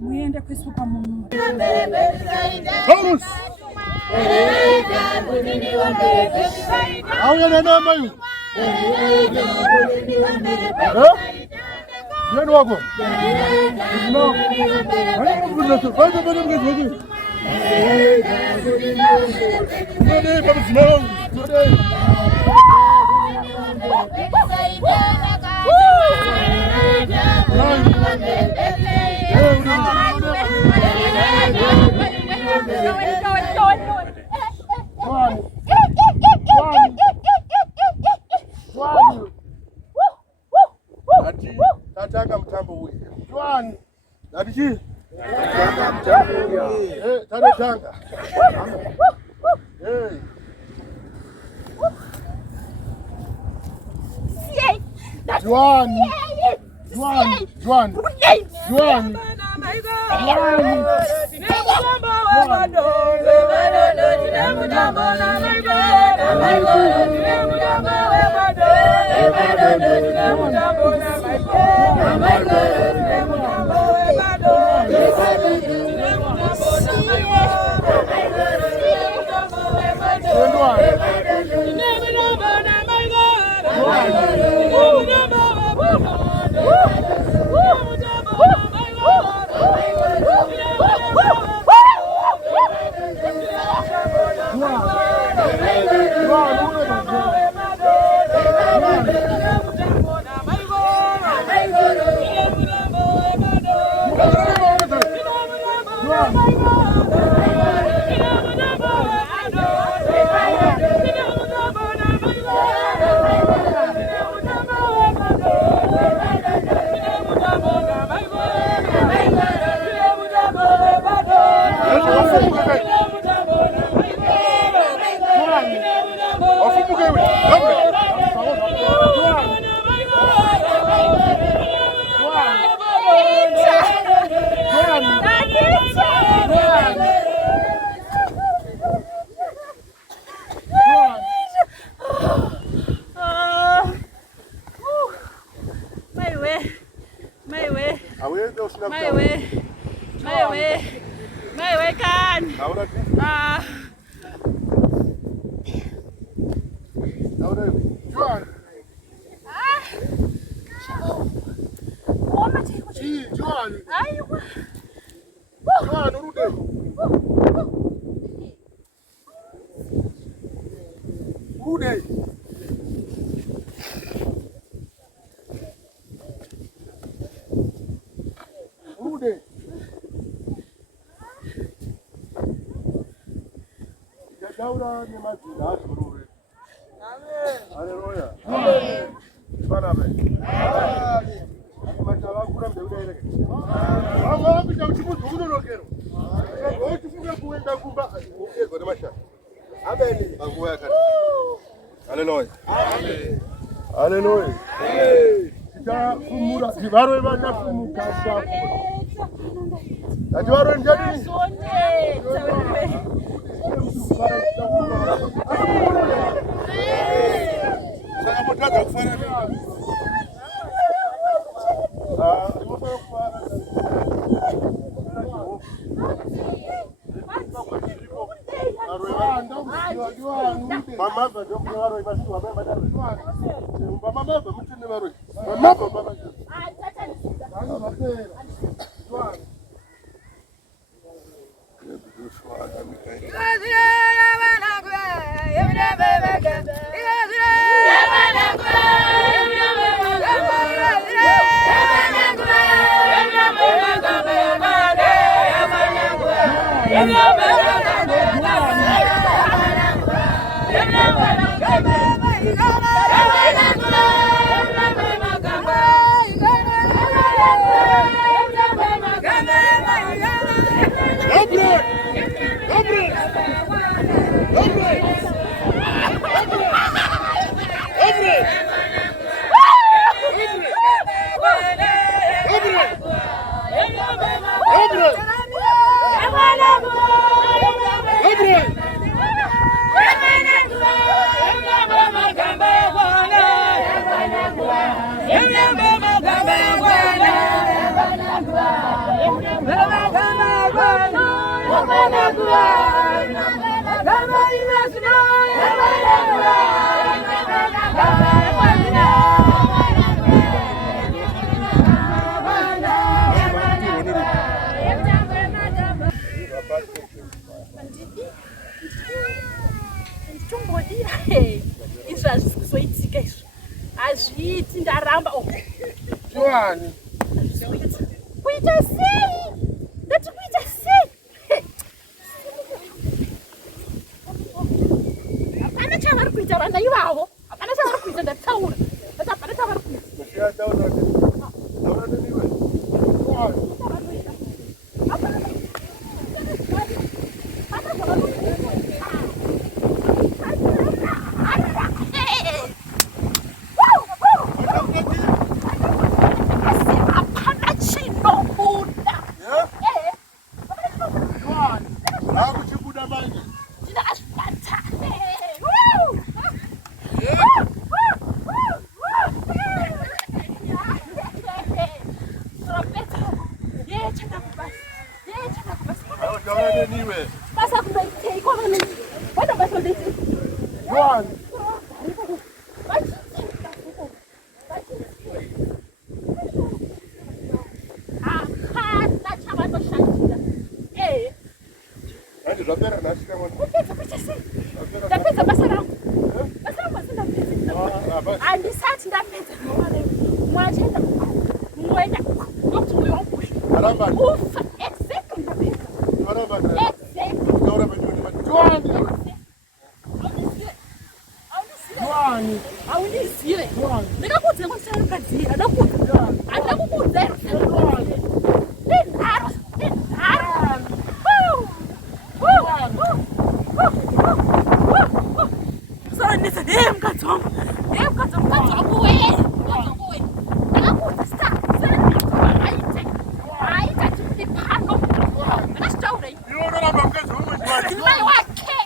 muende kwesuka Mungu. Paulus. Au yana nama yu. Nani wako? No. Hayo mbuzi. Hayo mbuzi. Nani baba smell. Nataka mtambo huyu. Juan. Nadishi. Nataka mtambo huyu. Tano tanga. Juan. Juan. Juan. Juan. Mày can. Đâu đây? Đâu đây? Juan. Ủa mà chị của chị Juan. Ai quá. Juan nó đây. Đây. Đây. Daura ni majina surure. Amen. Haleluya. Amen. Bana be. Amen. Matala kura mbele ile. Anga wapi cha uchibu tuguno lokero. Wewe tufunga kuenda kumba. Ego de masha. Amen. Banguya kana. Haleluya. Amen. Haleluya. Amen. Sita kumura dibaro ibana kumukamba. Dibaro njadi. Sanapotaka kufanya nini? Mama ndio kwa wale basi wabeba dada. Mama baba mtende maroi. Mama baba. Baba Azviti ndaramba Joani kuita sei ndati kuita sei hapana chavari kuita vana ivavo hapana chavari kuita ndataura ati hapana chavari kuita Passa com o como não? Pode passar desse. Joani Zapera nasika mwana. Ndapedza basa rangu. Basa rangu ndapedza. Andisati ndapedza. Mwachaenda mwaenda ndokuti mwoyo wangu Aramba. ufa exactly ndapedza. Aramba. Exactly. Ngaura banyoni Joani. Joani. Aundizive. Ndakakudza kuti ndakadzi adakuudza. Andakukudza Joani. Ndaro. Nessa mukadzi wangu we ndakakuudza sta aite tiri pano ndakazvitaura Iwe unoramba mukadzi wamwe Joani. mai wake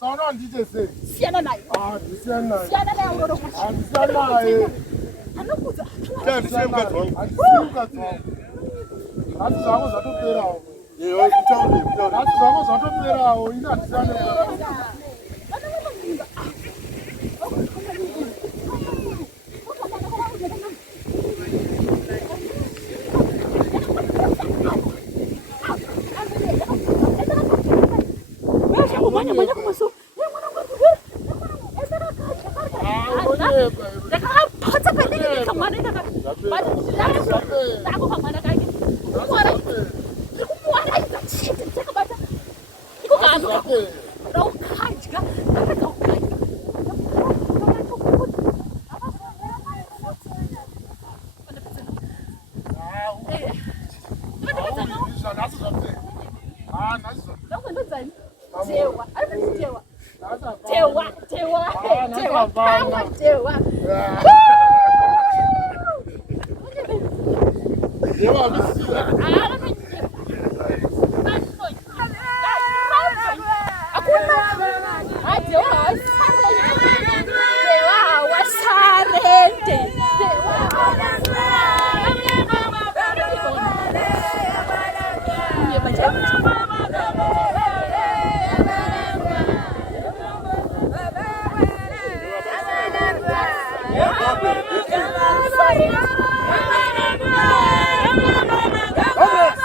Sauna ndije sei. Siana naye. Siana Siana uroro kuti. Siana naye. Anokuudza. Ndandisiye mukadzi wangu. Andisiye mukadzi wangu. Hati zvangu zvatoperawo. Yeyo kutauri. Hati zvangu zvatoperawo. Ina handisane. Mwana kumaso. Ndakapatsa pandenge kamwana ndako kamwana kake kumuwaraidza chete ndakabata iko kano raukadya ndapedza kukadya ndakundodzani tewa ari tewa tewa Okay.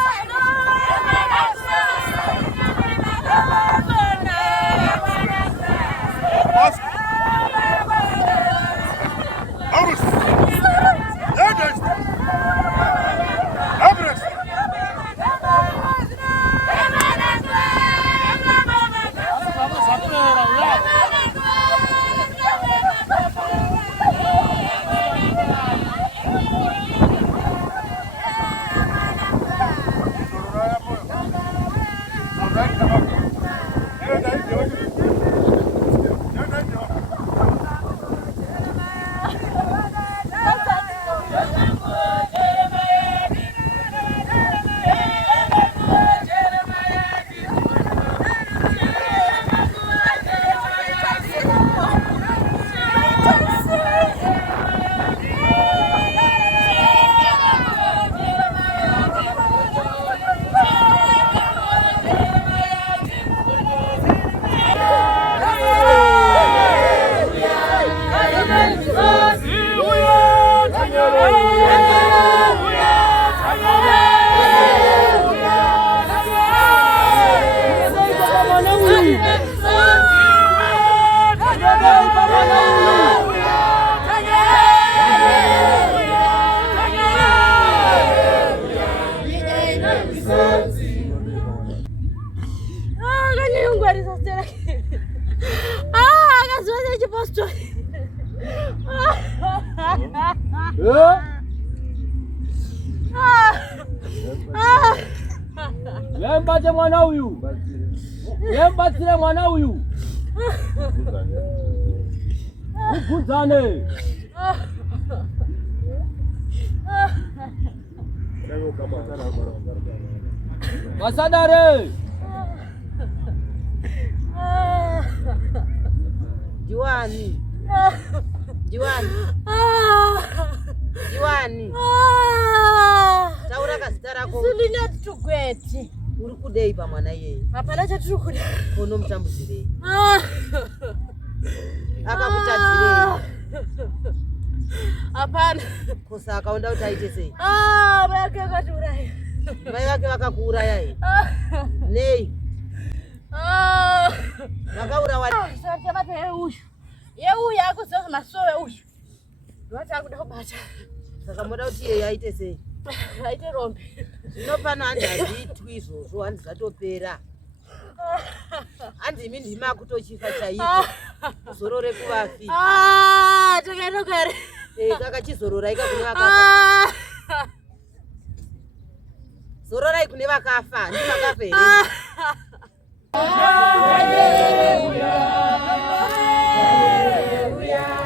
Yembate mwana huyu. Yembatire mwana huyu. Ukuzane. Masadare. Juani. Taura kazita rako. Silina tugweti. Uri kudei pa mwana yeye. Hapana chatiri kuda. Unomutambuzirei. Akakutadzirei. Hapana. Kosa akaonda kuti aite sei? Mai vake vakatiuraya. Mai vake vakakuuraya here? Nei? Vakaurawa. Sasa bata yeuyu. Yeuyu akuzoza masowe uyu. Ndoti akuda kubata. Saka moda kuti iye aite sei? Aite rombe. Zvinopano handazviitwi izvozvo, handizatopera. Handimi ndima kutochifa chaiko. Kuzorore kuvafi. Takaenda kare. Kaka chizororai kune vakafa. Zororai kune vakafa, ndi vakafa here.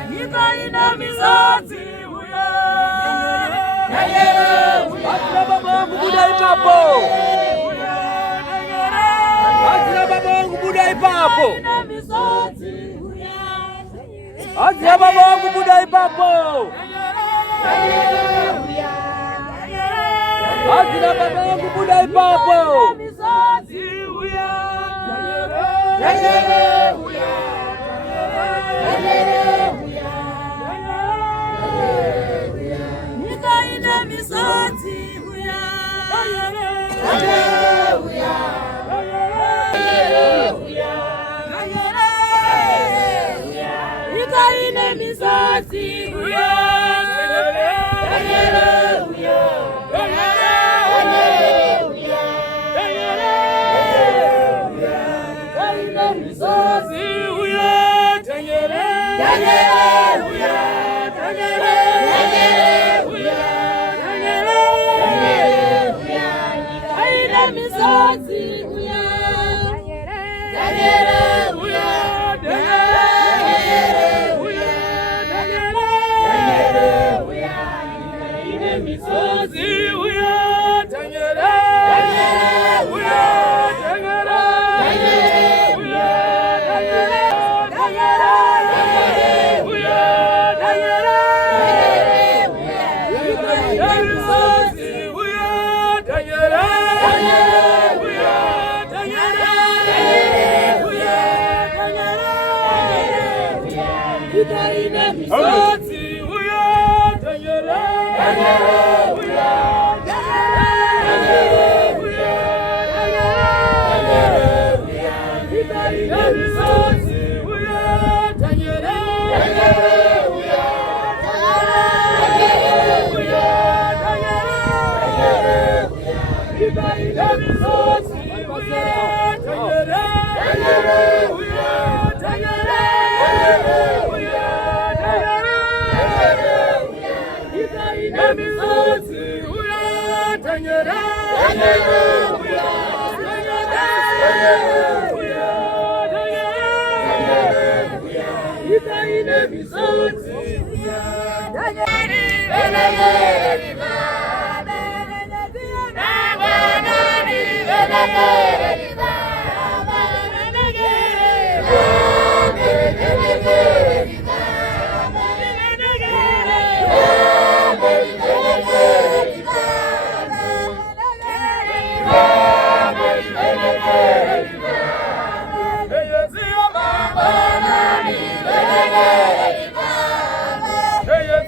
Nyika ina misozi uya. Akina baba wangu buda ipapo. Akina baba wangu buda ipapo. Akina baba wangu buda ipapo. Akina baba wangu buda ipapo. Hey,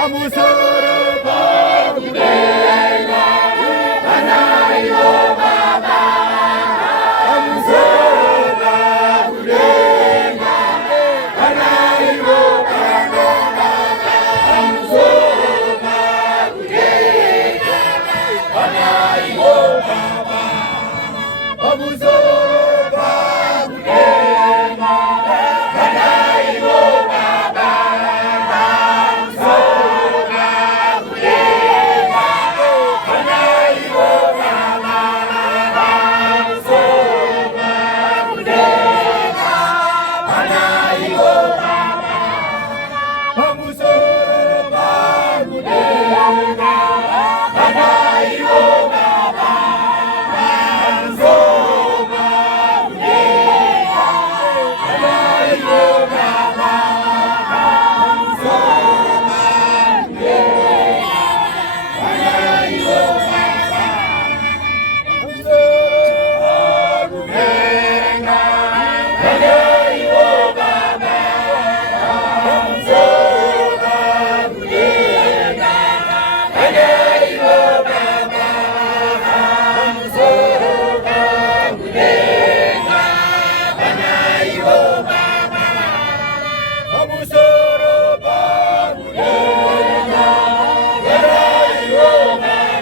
Amusoro bakudenga Anayo baba Amusoro bakudenga Anayo baba Amusoro bakudenga Anayo baba Amusoro bakudenga Anayo baba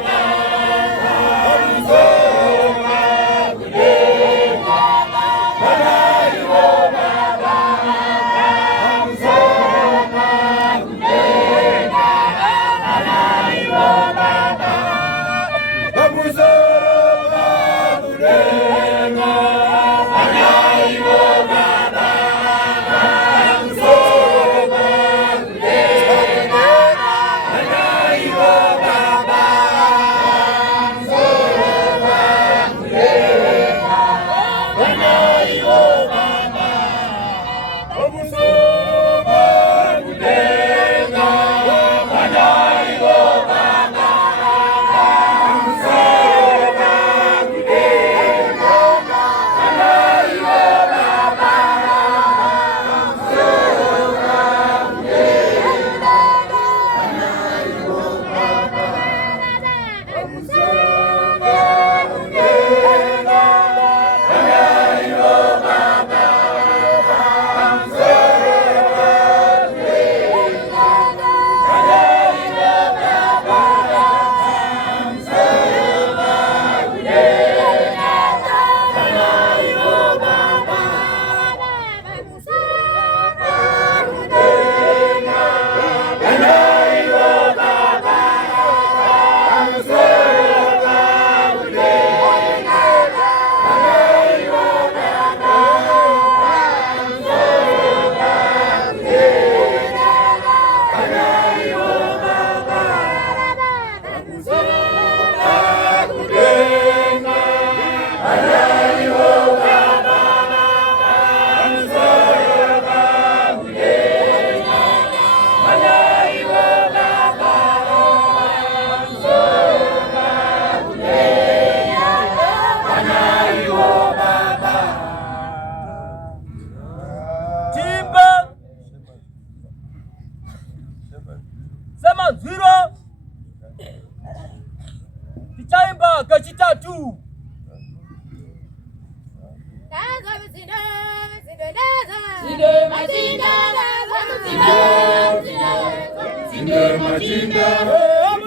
Kachitatu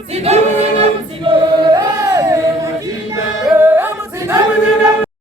Sinda